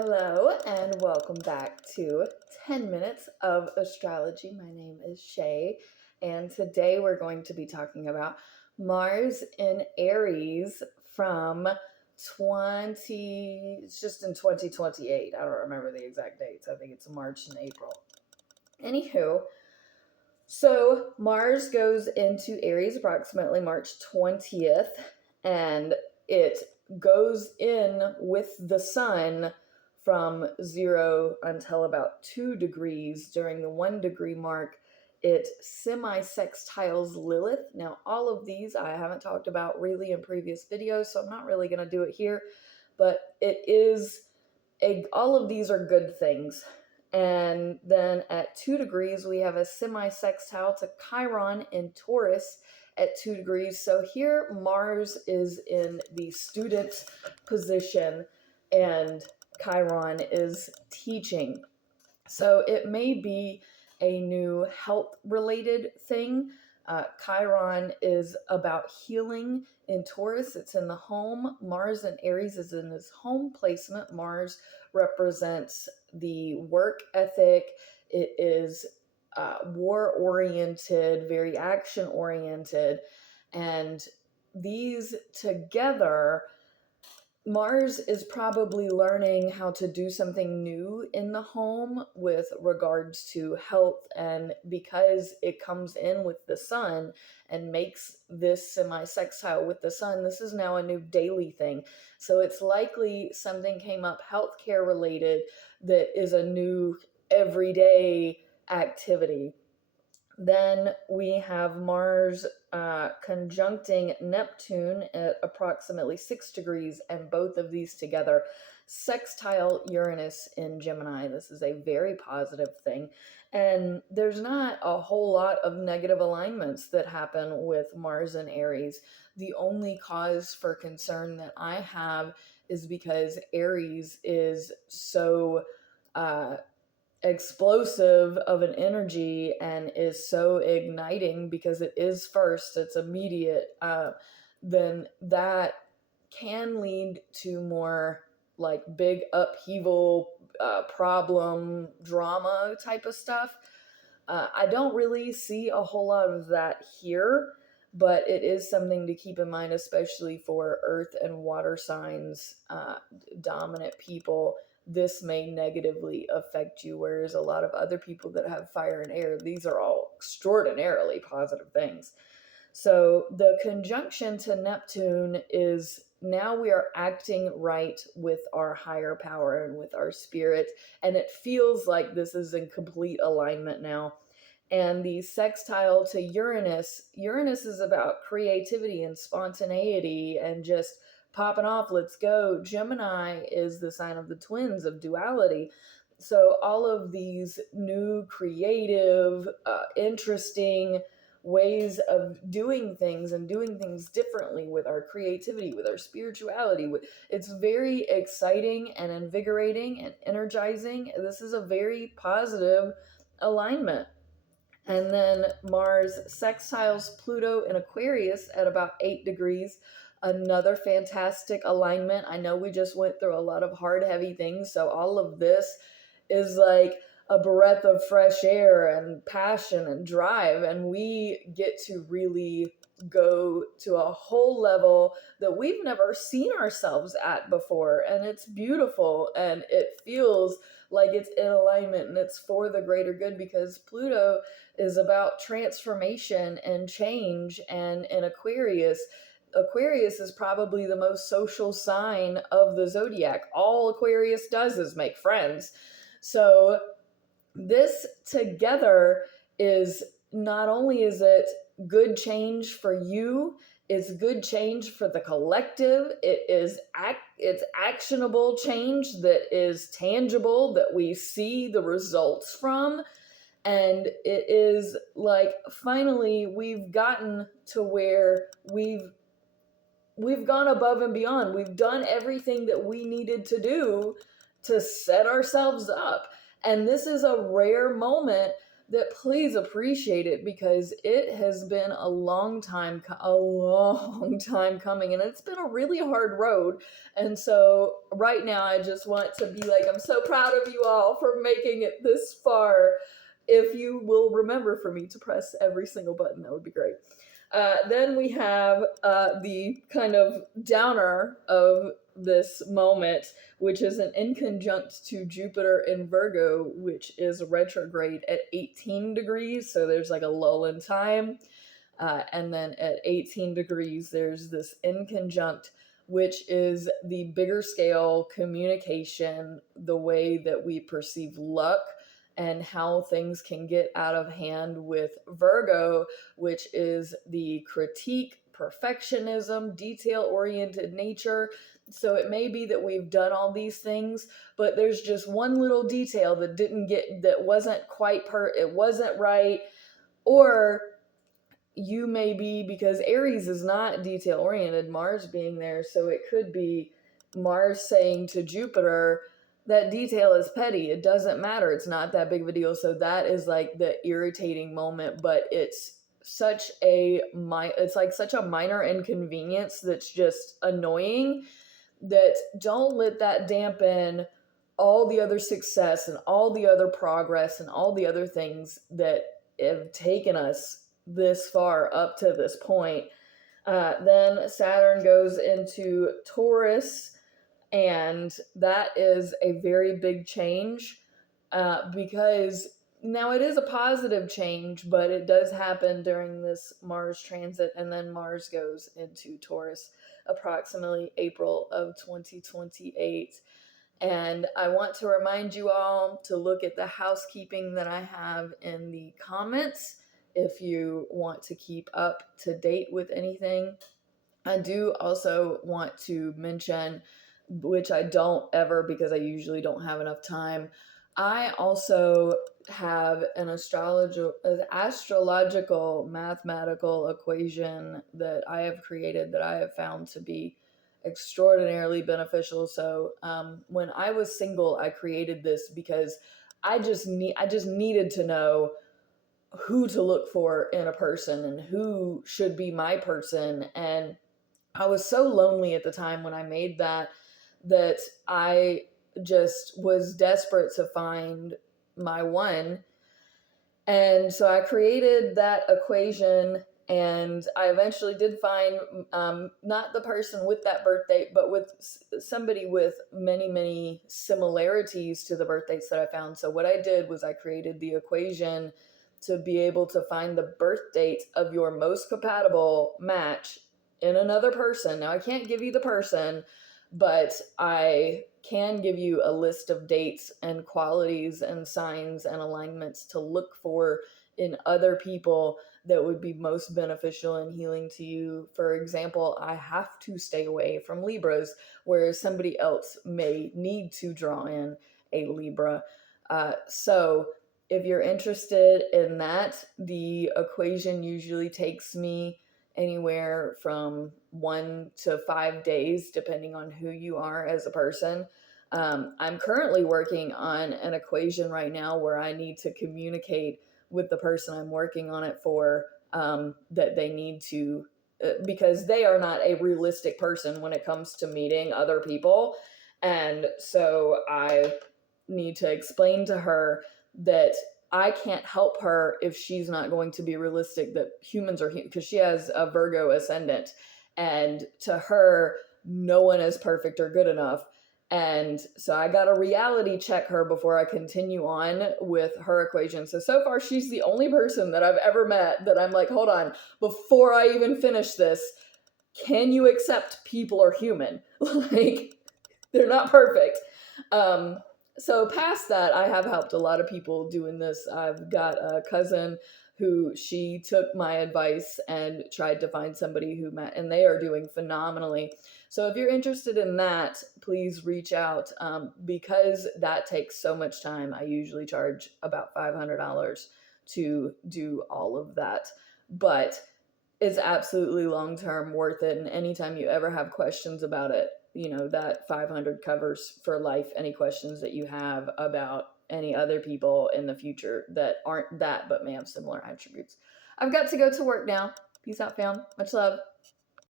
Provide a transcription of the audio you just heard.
Hello and welcome back to 10 Minutes of Astrology. My name is Shay, and today we're going to be talking about Mars in Aries from it's just in 2028. I don't remember the exact dates. I think it's March and April. Anywho, so Mars goes into Aries approximately March 20th, and it goes in with the sun from 0 until about 2 degrees. During the 1 degree mark, it semi-sextiles Lilith. Now, all of these I haven't talked about really in previous videos, so I'm not really going to do it here, but all of these are good things. And then at 2 degrees, we have a semi-sextile to Chiron in Taurus at 2 degrees. So here Mars is in the student position and Chiron is teaching. So it may be a new health-related thing. Chiron is about healing in Taurus. It's in the home. Mars in Aries is in his home placement. Mars represents the work ethic. It is war-oriented, very action-oriented. And these together, Mars is probably learning how to do something new in the home with regards to health, and because it comes in with the sun and makes this semi-sextile with the sun, this is now a new daily thing. So it's likely something came up healthcare related that is a new everyday activity. Then we have Mars conjuncting Neptune at approximately 6 degrees, and both of these together sextile Uranus in Gemini. This is a very positive thing. And there's not a whole lot of negative alignments that happen with Mars and Aries. The only cause for concern that I have is because Aries is so explosive of an energy and is so igniting because it is first, it's immediate, then that can lead to more like big upheaval, problem, drama type of stuff. I don't really see a whole lot of that here, but it is something to keep in mind, especially for earth and water signs, dominant people. This may negatively affect you, whereas a lot of other people that have fire and air, these are all extraordinarily positive things. So the conjunction to Neptune is now we are acting right with our higher power and with our spirit, and it feels like this is in complete alignment now. And the sextile to Uranus is about creativity and spontaneity and just popping off, let's go. Gemini is the sign of the twins, of duality. So all of these new creative, interesting ways of doing things and doing things differently with our creativity, with our spirituality, it's very exciting and invigorating and energizing. This is a very positive alignment. And then Mars sextiles Pluto in Aquarius at about 8 degrees. Another fantastic alignment. I know we just went through a lot of hard, heavy things, so all of this is like a breath of fresh air and passion and drive, and we get to really go to a whole level that we've never seen ourselves at before, and it's beautiful, and it feels like it's in alignment and it's for the greater good, because Pluto is about transformation and change. And in Aquarius is probably the most social sign of the zodiac. All Aquarius does is make friends. So this together is, not only is it good change for you, it's good change for the collective. It's actionable change that is tangible, that we see the results from. And it is like, finally, we've gotten to where we've gone above and beyond. We've done everything that we needed to do to set ourselves up. And this is a rare moment that please appreciate it, because it has been a long time coming, and it's been a really hard road. And so right now I just want to be like, I'm so proud of you all for making it this far. If you will remember for me to press every single button, that would be great. Then we have the kind of downer of this moment, which is an inconjunct to Jupiter in Virgo, which is retrograde at 18 degrees. So there's like a lull in time. And then at 18 degrees, there's this inconjunct, which is the bigger scale communication, the way that we perceive luck, and how things can get out of hand with Virgo, which is the critique, perfectionism, detail oriented nature. So it may be that we've done all these things, but there's just one little detail that wasn't it wasn't right. Or you may be, because Aries is not detail oriented, Mars being there, so it could be Mars saying to Jupiter, that detail is petty, it doesn't matter, it's not that big of a deal. So that is like the irritating moment, but it's such a minor inconvenience that's just annoying, that don't let that dampen all the other success and all the other progress and all the other things that have taken us this far up to this point. Then Saturn goes into Taurus, and that is a very big change, because now it is a positive change, but it does happen during this Mars transit, and then Mars goes into Taurus approximately April of 2028. And I want to remind you all to look at the housekeeping that I have in the comments if you want to keep up to date with anything. I do also want to mention, which I don't ever because I usually don't have enough time, I also have an astrological mathematical equation that I have created that I have found to be extraordinarily beneficial. So when I was single, I created this because I just needed to know who to look for in a person and who should be my person. And I was so lonely at the time when I made that I just was desperate to find my one. And so I created that equation, and I eventually did find not the person with that birth date, but with somebody with many, many similarities to the birth dates that I found. So what I did was I created the equation to be able to find the birth date of your most compatible match in another person. Now, I can't give you the person, but I can give you a list of dates and qualities and signs and alignments to look for in other people that would be most beneficial and healing to you. For example, I have to stay away from Libras, whereas somebody else may need to draw in a Libra. So if you're interested in that, the equation usually takes me anywhere from 1 to 5 days, depending on who you are as a person. I'm currently working on an equation right now where I need to communicate with the person I'm working on it for, that they need to, because they are not a realistic person when it comes to meeting other people. And so I need to explain to her that I can't help her if she's not going to be realistic, that humans are, because she has a Virgo ascendant, and to her, no one is perfect or good enough. And so I got to reality check her before I continue on with her equation. So far, she's the only person that I've ever met that I'm like, hold on, before I even finish this, can you accept people are human? Like, they're not perfect. So past that, I have helped a lot of people doing this. I've got a cousin who, she took my advice and tried to find somebody who met, and they are doing phenomenally. So if you're interested in that, please reach out. Because that takes so much time, I usually charge about $500 to do all of that. But it's absolutely long-term worth it. And anytime you ever have questions about it, that 500 covers for life any questions that you have about any other people in the future that aren't that but may have similar attributes. I've got to go to work now. Peace out, fam. Much love.